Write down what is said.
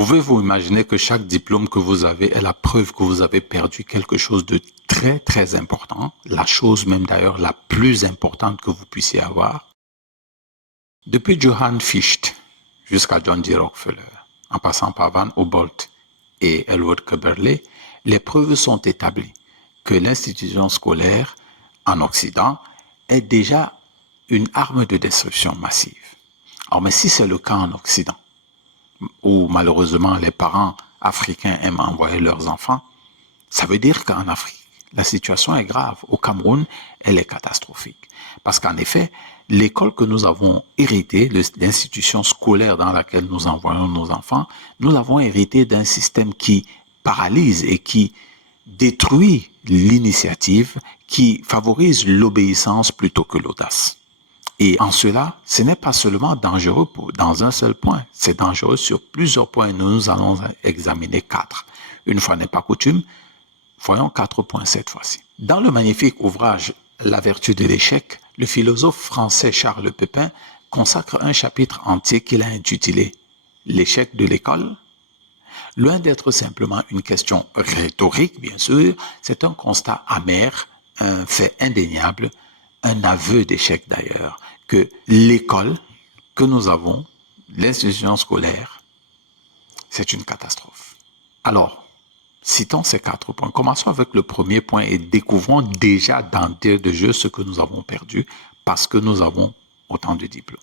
Pouvez-vous imaginer que chaque diplôme que vous avez est la preuve que vous avez perdu quelque chose de très, très important, la chose même d'ailleurs la plus importante que vous puissiez avoir? Depuis Johann Fichte jusqu'à John D. Rockefeller, en passant par Van Humboldt et Edward Köberlé, les preuves sont établies que l'institution scolaire en Occident est déjà une arme de destruction massive. Alors, mais si c'est le cas en Occident, où malheureusement les parents africains aiment envoyer leurs enfants, ça veut dire qu'en Afrique, la situation est grave. Au Cameroun, elle est catastrophique. Parce qu'en effet, l'école que nous avons héritée, l'institution scolaire dans laquelle nous envoyons nos enfants, nous l'avons héritée d'un système qui paralyse et qui détruit l'initiative, qui favorise l'obéissance plutôt que l'audace. Et en cela, ce n'est pas seulement dangereux dans un seul point, c'est dangereux sur plusieurs points. Nous allons examiner 4. Une fois n'est pas coutume, voyons 4 points cette fois-ci. Dans le magnifique ouvrage La vertu de l'échec, le philosophe français Charles Pépin consacre un chapitre entier qu'il a intitulé L'échec de l'école. Loin d'être simplement une question rhétorique, bien sûr, c'est un constat amer, un fait indéniable, un aveu d'échec d'ailleurs, que l'école que nous avons, l'institution scolaire, c'est une catastrophe. Alors, citons ces 4 points. Commençons avec le premier point et découvrons déjà d'entrée de jeu ce que nous avons perdu parce que nous avons autant de diplômes.